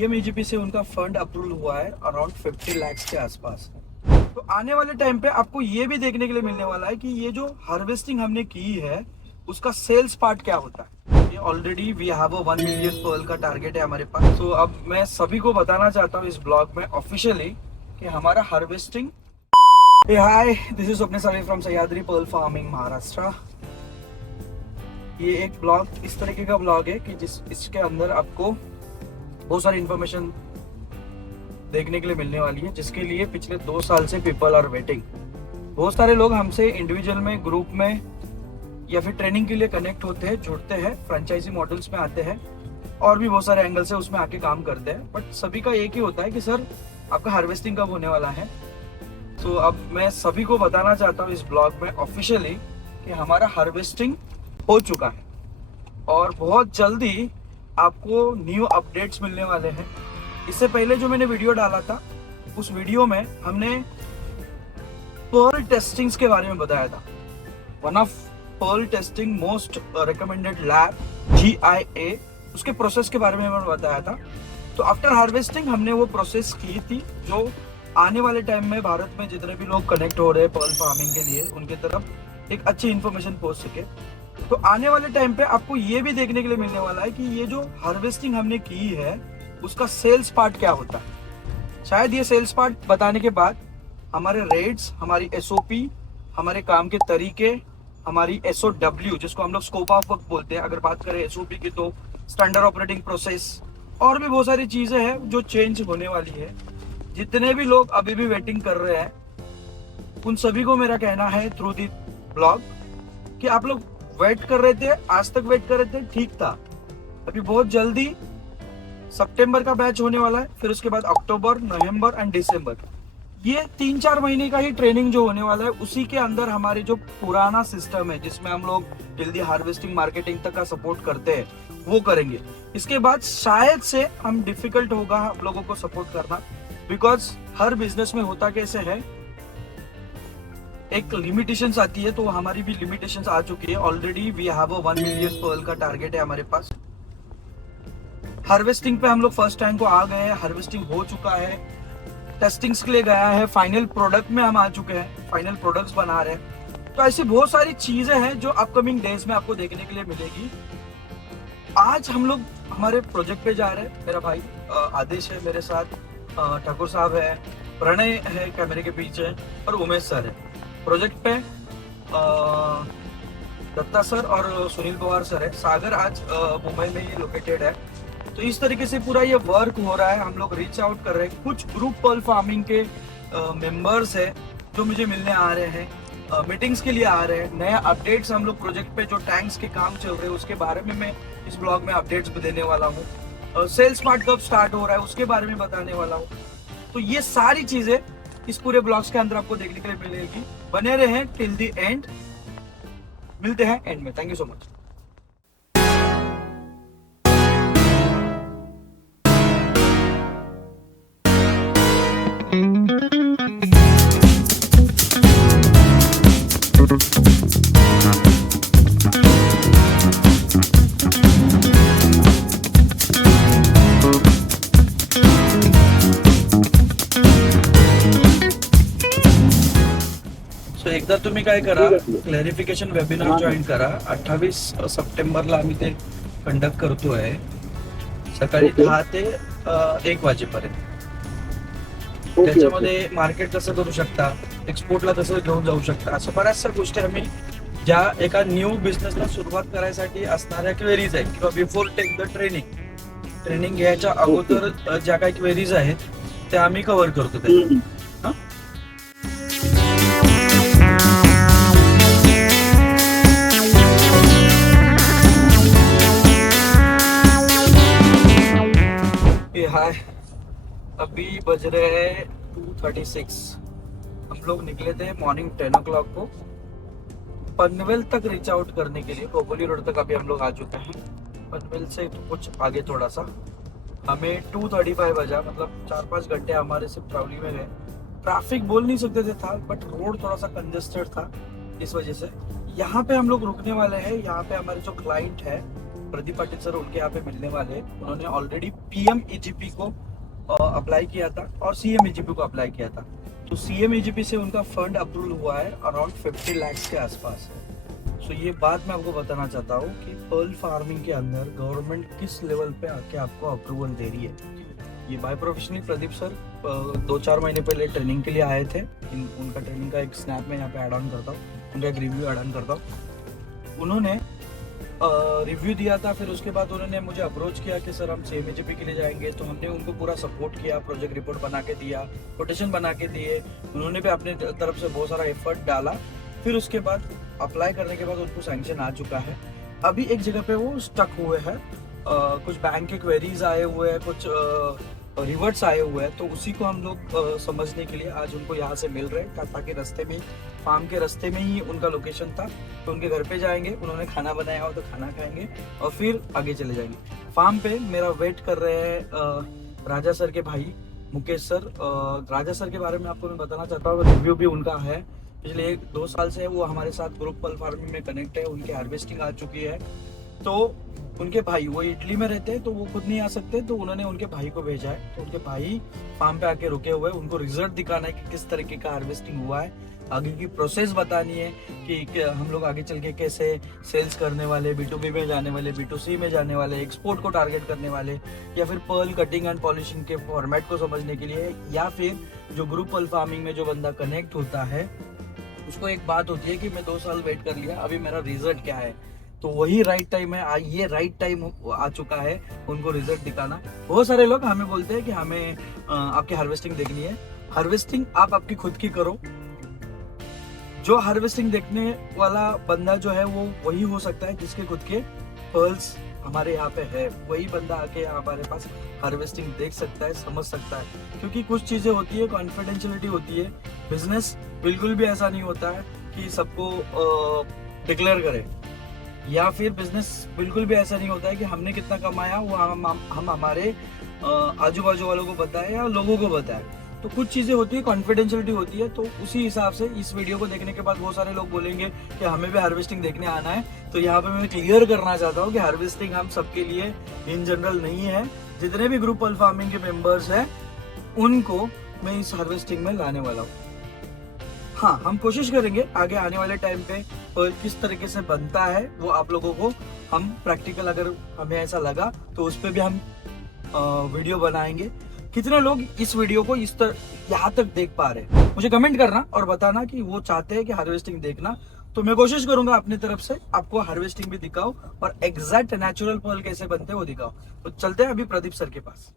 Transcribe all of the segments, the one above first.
PMEGP से उनका fund approve हुआ है अराउंड 50 लाख के आसपास। तो आने वाले टाइम पे आपको ये भी देखने के लिए मिलने वाला है कि ये जो हार्वेस्टिंग हमने की है उसका सेल्स पार्ट क्या होता है। ये already we have a 1 million pearl का टारगेट है हमारे पास। तो अब मैं सभी को बताना चाहता हूँ इस ब्लॉग में ऑफिशियली कि हमारा harvesting. Hi, this is Swapna Sawe from Sahyadri pearl farming Maharashtra. ये एक ब्लॉग इस तरीके का ब्लॉग है कि इसके अंदर आपको बहुत सारी इंफॉर्मेशन देखने के लिए मिलने वाली है, जिसके लिए पिछले 2 साल से पीपल आर वेटिंग। बहुत सारे लोग हमसे इंडिविजुअल में, ग्रुप में या फिर ट्रेनिंग के लिए कनेक्ट होते हैं, जुड़ते हैं, फ्रेंचाइजी मॉडल्स में आते हैं और भी बहुत सारे एंगल से उसमें आके काम करते हैं। बट सभी का एक ही होता है कि सर आपका हार्वेस्टिंग कब होने वाला है। तो अब मैं सभी को बताना चाहता हूँ इस ब्लॉग में ऑफिशियली कि हमारा हार्वेस्टिंग हो चुका है और बहुत जल्दी आपको न्यू अपडेट्स मिलने वाले हैं। इससे पहले जो मैंने वीडियो डाला था उस वीडियो में हमने पर्ल टेस्टिंग्स के बारे में बताया था। One of pearl testing most recommended lab GIA, उसके प्रोसेस के बारे में मैंने बताया था। तो आफ्टर हार्वेस्टिंग हमने वो प्रोसेस की थी जो आने वाले टाइम में भारत में जितने भी लोग कनेक्ट हो रहे हैं पर्ल फार्मिंग के लिए उनके तरफ एक अच्छी इन्फॉर्मेशन पहुंच सके। तो आने वाले टाइम पे आपको ये भी देखने के लिए मिलने वाला है कि ये जो हार्वेस्टिंग हमने की है उसका सेल्स पार्ट क्या होता है। शायद ये सेल्स पार्ट बताने के बाद हमारे रेट्स, हमारी SOP, हमारे काम के तरीके, हमारी SOW जिसको हम लोग स्कोप ऑफ वर्क बोलते हैं, अगर बात करें SOP की तो स्टैंडर्ड ऑपरेटिंग प्रोसेस, और भी बहुत सारी चीजें हैं जो चेंज होने वाली है। जितने भी लोग अभी भी वेटिंग कर रहे हैं उन सभी को मेरा कहना है थ्रू दी ब्लॉग कि आप लोग वेट कर रहे थे, आज तक वेट कर रहे थे, ठीक था। अभी बहुत जल्दी सितंबर का बैच होने वाला है, फिर उसके बाद अक्टूबर, नवंबर एंड दिसंबर, ये 3-4 महीने का ही ट्रेनिंग जो होने वाला है। उसी के अंदर हमारे जो पुराना सिस्टम है जिसमें हम लोग टिल दी हार्वेस्टिंग मार्केटिंग तक का सपोर्ट करते हैं वो करेंगे। इसके बाद शायद से हम डिफिकल्ट होगा आप लोगों को सपोर्ट करना, बिकॉज हर बिजनेस में होता कैसे है, एक लिमिटेशंस आती है। तो हमारी भी लिमिटेशंस आ चुकी है। Already we have a 1 million pearl का टारगेट है हमारे पास। हार्वेस्टिंग पे हम लोग फर्स्ट टाइम को आ गए हैं, हार्वेस्टिंग हो चुका है, टेस्टिंग्स के लिए गया है, फाइनल प्रोडक्ट में हम आ चुके हैं, फाइनल प्रोडक्ट्स बना रहे हैं। तो ऐसी बहुत सारी चीजें हैं जो अपकमिंग डेज में आपको देखने के लिए मिलेगी। आज हम लोग हमारे प्रोजेक्ट पे जा रहे हैं। मेरा भाई आदेश है मेरे साथ, ठाकुर साहब है, प्रणय है कैमरे के पीछे और उमेश सर है प्रोजेक्ट पे, दत्ता सर और सुनील पवार सर है। सागर आज मुंबई में ही लोकेटेड है। तो इस तरीके से पूरा ये वर्क हो रहा है। हम लोग रीच आउट कर रहे हैं। कुछ ग्रुप पर्ल फार्मिंग के मेंबर्स है जो मुझे मिलने आ रहे हैं, मीटिंग्स के लिए आ रहे हैं। नया अपडेट्स हम लोग प्रोजेक्ट पे जो टैंक्स के काम चल रहे हैं उसके बारे में मैं इस ब्लॉग में अपडेट्स भी देने वाला हूँ। सेल्स पार्ट कब स्टार्ट हो रहा है उसके बारे में बताने वाला हूँ। तो ये सारी चीजें इस पूरे ब्लॉग्स के अंदर आपको देखने के लिए मिलेगी। बने रहे टिल द एंड। मिलते हैं एंड में। Thank you so much. एकदा तुम्ही काय करा, क्लॅरिफिकेशन वेबिनार जॉईन करा। 28 सप्टेंबरला आम्ही ते कंडक्ट करतोय सकाळी 10 ते 1 वाजेपर्यंत। त्याच्यामध्ये मार्केट कसं करू शकता, एक्सपोर्टला कसं घेऊन जाऊ शकता, असं बऱ्याचशा गोष्टी आम्ही ज्या एका न्यू बिझनेसला सुरुवात करायसाठी असणाऱ्या क्वेरीज आहेत किंवा बिफोर टेक द ट्रेनिंग घ्यायच्या अगोदर ज्या काही क्वेरीज आहेत त्या आम्ही कव्हर करतो त्याच्यात। हाय, अभी बज रहे हैं 2:36। हम लोग निकले थे मॉर्निंग 10 o'clock को पनवेल तक रीच आउट करने के लिए। खोपोली रोड तक अभी हम लोग आ चुके हैं। पनवेल से तो कुछ आगे थोड़ा सा हमें 2:35 बजा, मतलब 4-5 घंटे हमारे सिर्फ ट्रैवलिंग में गए। ट्रैफिक बोल नहीं सकते थे था, बट रोड थोड़ा सा कंजेस्टेड था। इस वजह से यहाँ पे हम लोग रुकने वाले हैं। यहाँ पे हमारे जो क्लाइंट है प्रदीप पाटिल सर उनके यहाँ पे मिलने वाले हैं। उन्होंने ऑलरेडी PM-EGP को अप्लाई किया था और CM-EGP को अप्लाई किया था। तो CM-EGP से उनका फंड अप्रूवल हुआ है अराउंड 50 लाख के आसपास। सो ये बात मैं आपको बताना चाहता हूँ कि पर्ल फार्मिंग के अंदर गवर्नमेंट किस लेवल पे आके आपको अप्रूवल दे रही है। ये बाय प्रोफेशनली प्रदीप सर 2-4 महीने पहले ट्रेनिंग के लिए आए थे। उनका ट्रेनिंग का एक स्नैप में यहाँ पे ऐड ऑन करता हूँ, उनका एक रिव्यू ऐड ऑन करता हूँ। उन्होंने रिव्यू दिया था, फिर उसके बाद उन्होंने मुझे अप्रोच किया कि सर हम CM-EGP के लिए जाएंगे। तो हमने उनको पूरा सपोर्ट किया, प्रोजेक्ट रिपोर्ट बना के दिया, कोटेशन बना के दिए। उन्होंने भी अपने तरफ से बहुत सारा एफर्ट डाला। फिर उसके बाद अप्लाई करने के बाद उनको सैंक्शन आ चुका है। अभी एक जगह पे वो स्टक हुए हैं, कुछ बैंक के क्वेरीज आए हुए हैं, कुछ रिवर्ट्स आए हुए हैं। तो उसी को हम लोग समझने के लिए आज उनको यहाँ से मिल रहे हैं, ताकि रास्ते में फार्म के रास्ते में ही उनका लोकेशन था। तो उनके घर पे जाएंगे, उन्होंने खाना बनाया हो तो खाना खाएंगे और फिर आगे चले जाएंगे। फार्म पे मेरा वेट कर रहे हैं राजा सर के भाई मुकेश सर। राजा सर के बारे में आपको मैं बताना चाहता हूँ, रिव्यू भी उनका है। पिछले 1-2 साल से वो हमारे साथ ग्रुप पर्ल फार्मिंग में कनेक्ट है। उनकी हार्वेस्टिंग आ चुकी है। तो उनके भाई वो इटली में रहते हैं, तो वो खुद नहीं आ सकते, तो उन्होंने उनके भाई को भेजा है। तो उनके भाई फार्म पे आके रुके हुए हैं, उनको रिजल्ट दिखाना है कि किस तरीके का हार्वेस्टिंग हुआ है, आगे की प्रोसेस बतानी है कि हम लोग आगे चल के कैसे सेल्स करने वाले, B2B में जाने वाले, B2C में जाने वाले, एक्सपोर्ट को टारगेट करने वाले, या फिर पर्ल कटिंग एंड पॉलिशिंग के फॉर्मेट को समझने के लिए, या फिर जो ग्रुप पर्ल फार्मिंग में जो बंदा कनेक्ट होता है उसको एक बात होती है कि मैं 2 साल वेट कर लिया, अभी मेरा रिजल्ट क्या है। तो वही राइट टाइम है, ये राइट टाइम आ चुका है उनको रिजल्ट दिखाना। बहुत सारे लोग हमें बोलते हैं कि हमें आपकी हार्वेस्टिंग देखनी है। हार्वेस्टिंग आप आपकी खुद की करो। जो हार्वेस्टिंग देखने वाला बंदा जो है वो वही हो सकता है जिसके खुद के पर्ल्स हमारे यहाँ पे है। वही बंदा आके हमारे पास हार्वेस्टिंग देख सकता है, समझ सकता है। क्योंकि कुछ चीजें होती है, कॉन्फिडेंशियलिटी होती है। बिजनेस बिल्कुल भी ऐसा नहीं होता है कि सबको डिक्लेयर करे, या फिर बिजनेस बिल्कुल भी ऐसा नहीं होता है कि हमने कितना कमाया वो हम हमारे आजू बाजू वालों को बताएं या लोगों को बताएं। तो कुछ चीजें होती है, कॉन्फिडेंशियलिटी होती है। तो उसी हिसाब से इस वीडियो को देखने के बाद बहुत सारे लोग बोलेंगे कि हमें भी हार्वेस्टिंग देखने आना है। तो यहाँ पे मैं क्लियर करना चाहता हूँ कि हार्वेस्टिंग हम सबके लिए इन जनरल नहीं है। जितने भी ग्रुप पर्ल फार्मिंग के मेंबर्स हैं उनको मैं इस हार्वेस्टिंग में लाने वाला हूँ। हाँ, हम कोशिश करेंगे आगे आने वाले टाइम पे किस तरीके से बनता है वो आप लोगों को हम प्रैक्टिकल, अगर हमें ऐसा लगा तो उस पर भी हम वीडियो बनाएंगे। कितने लोग इस वीडियो को यहाँ तक देख पा रहे हैं मुझे कमेंट करना और बताना कि वो चाहते हैं कि हार्वेस्टिंग देखना। तो मैं कोशिश करूंगा अपनी तरफ से आपको हार्वेस्टिंग भी दिखाओ और एग्जैक्ट नेचुरल पर्ल कैसे बनते हैं वो दिखाओ। तो चलते हैं अभी प्रदीप सर के पास।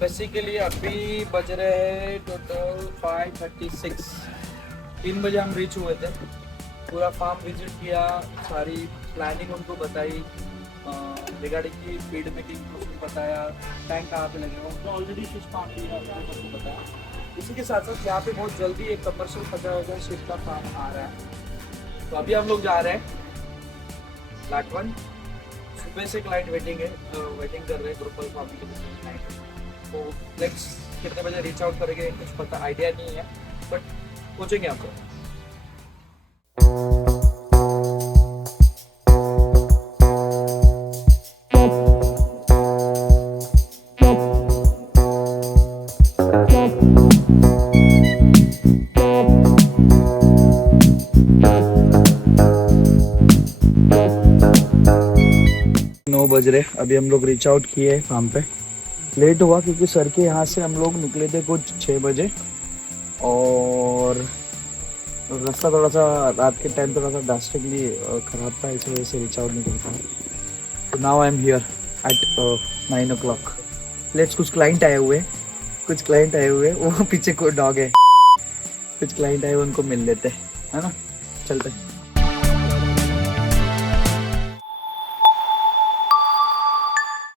बेसिकली अभी बज रहे हैं टोटल 5:36। 3 बजे हम रीच हुए थे। पूरा फार्म विजिट किया, सारी प्लानिंग उनको बताई, रिगार्डिंग की फीड मेकिंग उसको बताया, टैंक कहाँ पे लगेगा उनको ऑलरेडी फिश फार्म किया उसको बताया। इसी के साथ साथ यहाँ पे बहुत जल्दी एक कमर्शियल 50,000 शिप का फार्म आ रहा है। तो अभी हम लोग जा रहे हैं लाटवन। सुबह से क्लाइंट वेटिंग कर रहे हैं ग्रुप पर्ल फार्मिंग के क्लाइंट। तो नेक्स्ट कितने बजे रीच आउट करेंगे कुछ पता आइडिया नहीं है, बट पूछेंगे आपको। 9 बज रहे। अभी हम लोग रीच आउट किए फार्म पे। लेट हुआ क्योंकि सर के यहाँ से हम लोग निकले थे कुछ 6 बजे और रास्ता थोड़ा सा रात के टाइम थोड़ा सा ड्रास्टिकली खराब था, इस वजह से रीच आउट नहीं कर पाया। तो now I am here eight 9 o'clock। Let's, कुछ क्लाइंट आए हुए वो पीछे कोई डॉग है, कुछ क्लाइंट आए हुए उनको मिल लेते हैं, है ना, चलते हैं।